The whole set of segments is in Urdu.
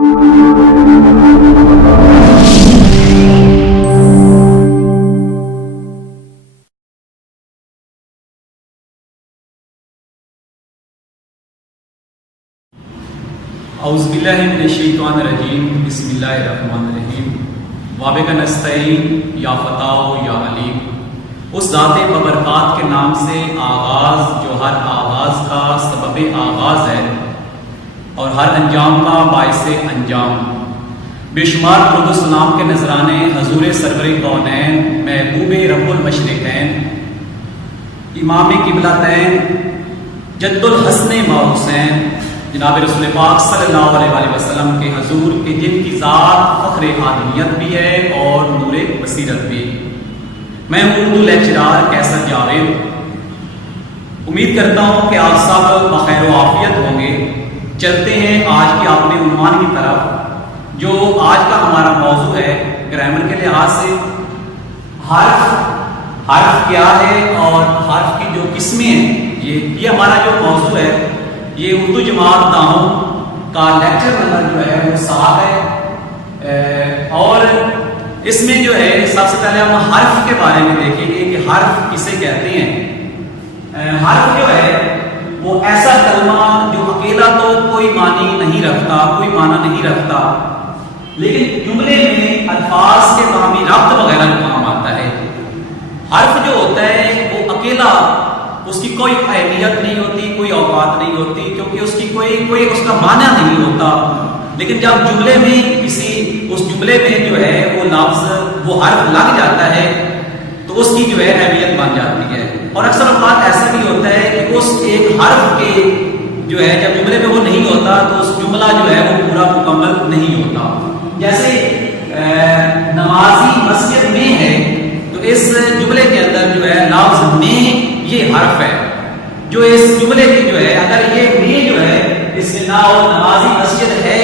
اعوذ باللہ من الشیطان الرجیم بسم اللہ الرحمن الرحیم وابک نستعین یا فتاح یا علیم. اس ذات ببرکات کے نام سے آغاز جو ہر آغاز کا سبب آغاز ہے اور ہر انجام کا باعث انجام. بے شمار درود و سلام کے نذرانے حضور سرور کونین محبوب رب المشرقین امام قبلتین جد الحسن ما حسین جناب رسول پاک صلی اللہ علیہ وسلم کے حضور کے جن کی ذات فخر آدمیت بھی ہے اور نور بصیرت بھی. میں اردو لیکچرار کیسر جاوید. امید کرتا ہوں کہ آپ سب بخیر و عافیت ہوں گے. چلتے ہیں آج کے اپنے عنوان کی طرف جو آج کا ہمارا موضوع ہے گرامر کے لحاظ سے حرف کیا ہے اور حرف کی جو قسمیں ہیں. یہ ہمارا جو موضوع ہے یہ اردو جماعت داؤں کا لیکچر نمبر جو ہے وہ 7 ہے اور اس میں جو ہے سب سے پہلے ہم حرف کے بارے میں دیکھیں گے کہ حرف کسے کہتے ہیں. حرف جو ہے وہ ایسا کلمہ جو اکیلا تو کوئی معنی نہیں رکھتا، کوئی معنی نہیں رکھتا، لیکن جملے میں الفاظ کے باہمی ربط وغیرہ کام آتا ہے. حرف جو ہوتا ہے وہ اکیلا اس کی کوئی اہمیت نہیں ہوتی، کوئی اوقات نہیں ہوتی، کیونکہ اس کی کوئی اس کا معنی نہیں ہوتا. لیکن جب جملے میں اس جملے میں جو ہے وہ لفظ وہ حرف لگ جاتا ہے تو اس کی جو ہے اہمیت بن جاتی ہے. اور اکثر اوقات ایسا بھی ہوتا ہے کہ اس ایک حرف کے جو ہے جب جملے میں وہ نہیں ہوتا تو اس جملہ جو ہے وہ پورا مکمل نہیں ہوتا. جیسے نمازی مسجد میں ہے تو اس جملے کے اندر جو ہے لفظ میں یہ حرف ہے جو اس جملے کی جو ہے اگر یہ میں جو ہے اس میں نہ ہو نمازی مسجد ہے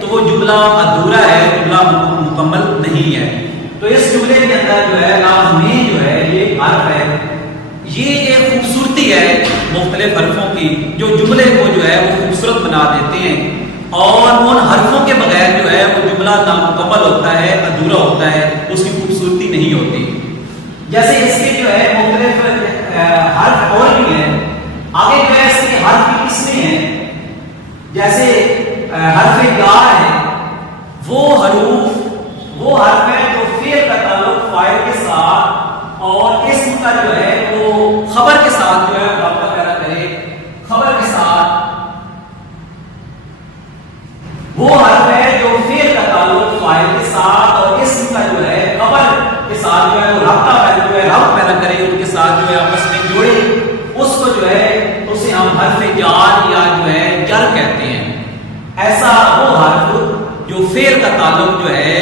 تو وہ جملہ ادھورا ہے، جملہ مکمل نہیں ہے. تو اس جملے کے اندر جو ہے لفظ میں جو ہے یہ حرف ہے. یہ ایک خوبصورتی ہے مختلف حرفوں کی جو جملے کو جو ہے وہ خوبصورت بنا دیتے ہیں اور ان حرفوں کے بغیر جو ہے وہ جملہ نامکمل ہوتا ہے، ادھورا ہوتا ہے، اس کی خوبصورتی نہیں ہوتی. جیسے اس کے جو ہے مختلف حرف اور بھی ہیں. آگے جو ہے اس کے حرف کی قسمیں ہیں. جیسے حرف جار ہے وہ حرف ہے جو فعل کا تعلق فاعل کے ساتھ اور اسم کا جو ہے وہ خبر کے ساتھ جو ہے رابطہ پیدا کرے. خبر کے ساتھ وہ حرف ہے جو فعل کا تعلق فاعل کے ساتھ اور اسم کا جو ہے خبر کے ساتھ جو ہے وہ رابطہ پیدا کرے، ان کے ساتھ جو ہے آپس میں جوڑے. اس کو جو ہے اسے ہم حرف جار یا جو ہے جر کہتے ہیں. ایسا وہ حرف جو فعل کا تعلق جو ہے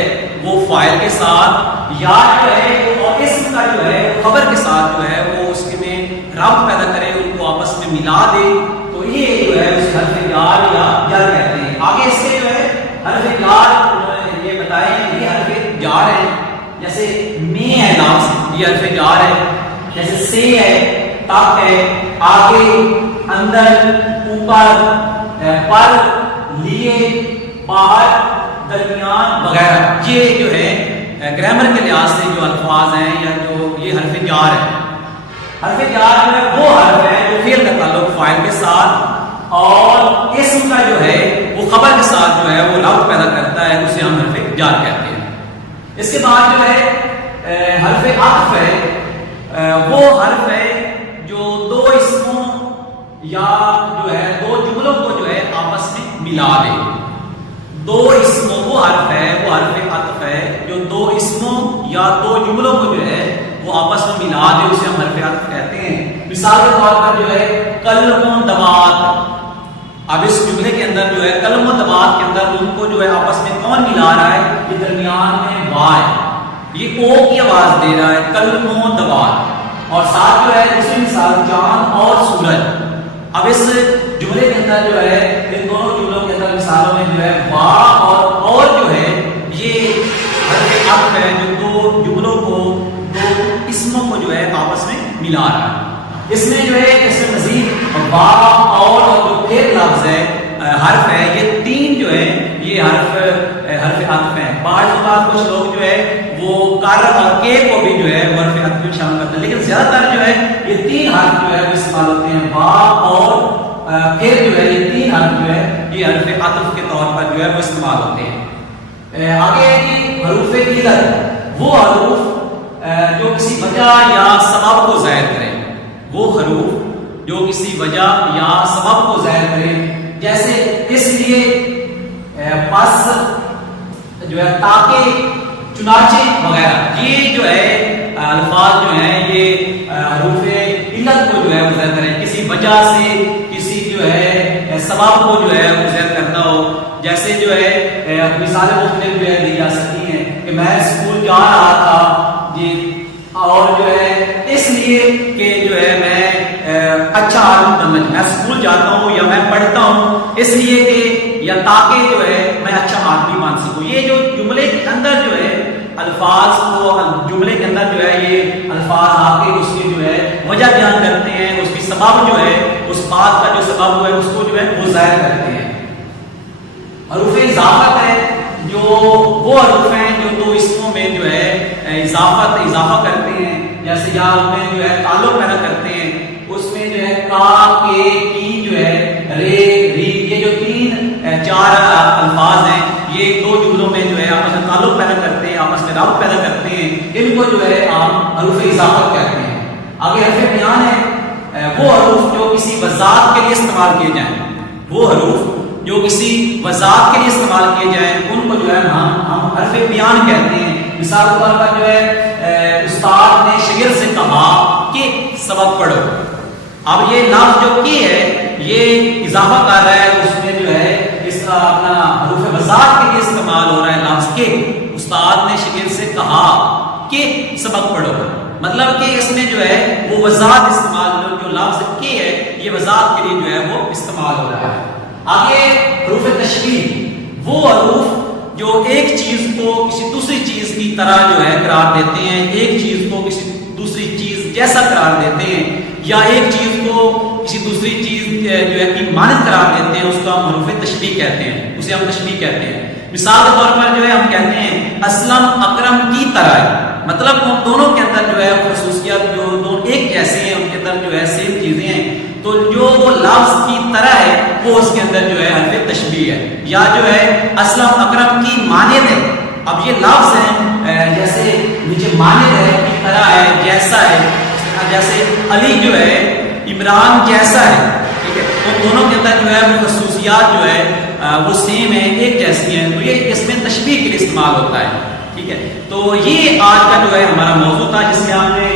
وہ فاعل کے ساتھ یا جو ہے اور اسم کا جو ہے خبر کے ساتھ جو ہے وہ اس میں رابط پیدا کرے، ان کو آپس میں ملا دے، تو یہ جو ہے اس حرف جار یا جر کہتے ہیں. آگے اس کے جو ہے حرف جار یہ بتائیں یہ حرف جار ہے. جیسے میں ہے لفظ یہ حرف جار ہے. جیسے سے ہے، تک ہے، آگے، اندر، اوپر، پر، لیے، باہر، درمیان وغیرہ یہ جو ہے گرامر کے لحاظ سے جو الفاظ ہیں یا جو یہ حرف جار ہے. حرف جار جو ہے وہ حرف ہے جو فعل کا تعلق فاعل کے ساتھ اور اسم کا جو ہے وہ خبر کے ساتھ جو ہے وہ ربط پیدا کرتا ہے، اسے ہم حرف جار کہتے ہیں. اس کے بعد جو ہے حرف عطف ہے وہ حرف ہے جو دو اسموں یا جو ہے دو جملوں کو جو ہے آپس میں ملا دے. دو اسموں وہ حرف ہے وہ حرف عطف ہے جو دو اسموں یا دو جملوں کو جو ہے وہ آپس میں ملا دے، اسے ہم حرف عطف کہتے ہیں. مثال کے طور پر جو ہے کلم و دبات. اب اس جملے کے اندر جو ہے کلم و دبات کے اندر ان کو جو ہے آپس میں کون ملا رہا ہے؟ یہ درمیان میں وا ہے، یہ او کی آواز دے رہا ہے کلم و دبات. اور ساتھ جو ہے دوسری مثال چاند اور سورج. اب اس جملے کے اندر جو ہے ان دونوں جملوں کے اندر مثالوں میں جو ہے وا اور جو ہے یہ حرف عطف ہے جو دو جملوں کو دو اسموں کو جو ہے آپس میں ملا رہا ہے. اس میں جو ہے اس میں مزید وا اور جو پھر لفظ ہے حرف ہے یہ تین جو ہے یہ حرف عطف ہیں. بعض اوقات کچھ لوگ جو ہے وہ کر اور کے کو بھی جو ہے حرف عطف میں شامل کرتے ہیں، لیکن زیادہ تر جو ہے یہ 3 حرف جو ہے وہ استعمال ہوتے ہیں. با اور پھر جو ہے یہ 3 حرف جو ہے یہ حرف عطف کے طور پر جو ہے وہ استعمال ہوتے ہیں. آگے کی حروف علت، وہ حروف جو کسی وجہ یا سبب کو ظاہر کریں، وہ حروف جو کسی وجہ یا سبب کو ظاہر کریں، جیسے اس لیے، پس، جو ہے تاکہ، چنانچہ وغیرہ. یہ جو ہے الفاظ جو ہیں یہ حروف علت کو جو ہے ظاہر کریں، کسی وجہ سے کسی جو ہے سبب کو جو ہے ظاہر کرنا ہو. جیسے جو ہے مثالیں مختلف جو ہے دی جا سکتی ہیں کہ میں اسکول جا رہا تھا جی، اور جو ہے اس لیے کہ جو ہے میں اچھا آدمی بننا، میں اسکول جاتا ہوں یا میں پڑھتا ہوں اس لیے کہ، یا تاکہ جو ہے میں اچھا آدمی بن سکوں. یہ جو جملے کے اندر جو ہے الفاظ کو، جملے کے اندر جو ہے یہ الفاظ آ کے اس کی جو ہے وجہ بیان کرتے ہیں، اس کی سبب جو ہے، اس بات کا جو سبب ہے اس کو جو ہے وہ ظاہر کرتے ہیں. حروف اضافت ہے جو وہ حروف ہیں جو دو اسموں میں جو ہے اضافہ کرتے ہیں. جیسے یا میں جو ہے تعلق پیدا کرتے ہیں، اس میں جو ہے کا، کے، کی جو ہے، رے، ری، یہ جو 3-4 الفاظ ہیں یہ دو جملوں میں جو ہے آپس میں تعلق پیدا کرتے ہیں، آپس میں رابط پیدا کرتے ہیں. ان کو جو ہے آپ حروف اضافت کہتے ہیں. آگے حرف بیان ہے وہ حروف جو کسی وضاحت کے لیے استعمال کیے جائیں، وہ حروف جو کسی وضاحت کے لیے استعمال کیے جائیں ان کو جو ہے ہم حرف بیان کہتے ہیں. مثال کے طور پر جو ہے استاد نے شاگرد سے کہا کہ سبق پڑھو. اب یہ لفظ جو کی ہے یہ اضافہ کر رہا ہے، اس میں جو ہے اس کا اپنا حروف وضاحت کے لیے استعمال ہو رہا ہے لفظ کے. استاد نے شاگرد سے کہا کہ سبق پڑھو، مطلب کہ اس میں جو ہے وہ وضاحت استعمال، جو لفظ کے ہے یہ وضاحت کے لیے جو ہے وہ استعمال ہو رہا ہے. آگے حروف تشبیہ، وہ حروف جو ایک چیز کو کسی دوسری چیز کی طرح جو ہے قرار دیتے ہیں، ایک چیز کو کسی دوسری چیز جیسا قرار دیتے ہیں، یا ایک چیز کو کسی دوسری چیز جو ہے کی مانند قرار دیتے ہیں، اس کو ہم حروف تشبیہ کہتے ہیں، اسے ہم تشبیہ کہتے ہیں. مثال کے طور پر جو ہے ہم کہتے ہیں اسلم اکرم کی طرح ہے، مطلب ان دونوں کے اندر جو ہے خصوصیات جو دونوں ایک جیسے ہیں، ان کے اندر جو ہے سیم چیزیں ہیں، تو جو وہ لفظ کی طرح ہے وہ اس کے اندر جو ہے حرف تشبیہ ہے. یا جو ہے اسلم اکرم کی مانند ہے، اب یہ لفظ ہے جیسے نیچے مانند ہے، کی طرح ہے، جیسا ہے، جیسے علی جو ہے عمران جیسا ہے، ٹھیک ہے، ان دونوں کے اندر جو ہے وہ خصوصیات جو ہے وہ سیم ہے، ایک جیسی ہیں، تو یہ اس میں تشبیہ کے لیے استعمال ہوتا ہے. ٹھیک ہے، تو یہ آج کا جو ہے ہمارا موضوع تھا جس میں ہم نے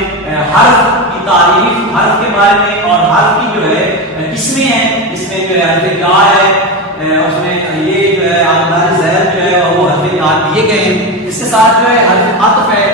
حرف کی تعریف، حرف کے بارے میں، اور حرف کی جو ہے قسمیں ہیں، اس میں جو ہے حرف یا ہے، اس میں یہ جو ہے آدھار زہر جو ہے وہ حرف یا دیے گئے ہیں. اس کے ساتھ جو ہے حرف عطف ہے،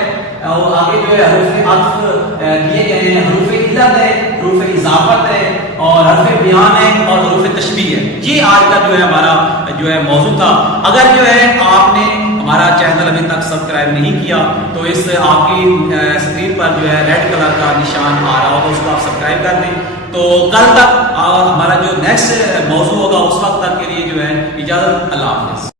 اور آگے جو ہے حروف عطف دیے گئے ہیں، حروف علت ہے، حروف اضافت ہے، اور حرف بیان ہے، اور حروف تشبیہ ہے. یہ آج کا جو ہے ہمارا جو ہے موضوع تھا. اگر جو ہے آپ نے ہمارا چینل ابھی تک سبسکرائب نہیں کیا تو اس آپ کی اسکرین پر جو ہے ریڈ کلر کا نشان آ رہا ہوگا، اس کو آپ سبسکرائب کر دیں. تو کل تک ہمارا جو نیکسٹ موضوع ہوگا اس وقت تک کے لیے جو ہے اجازت. اللہ حافظ.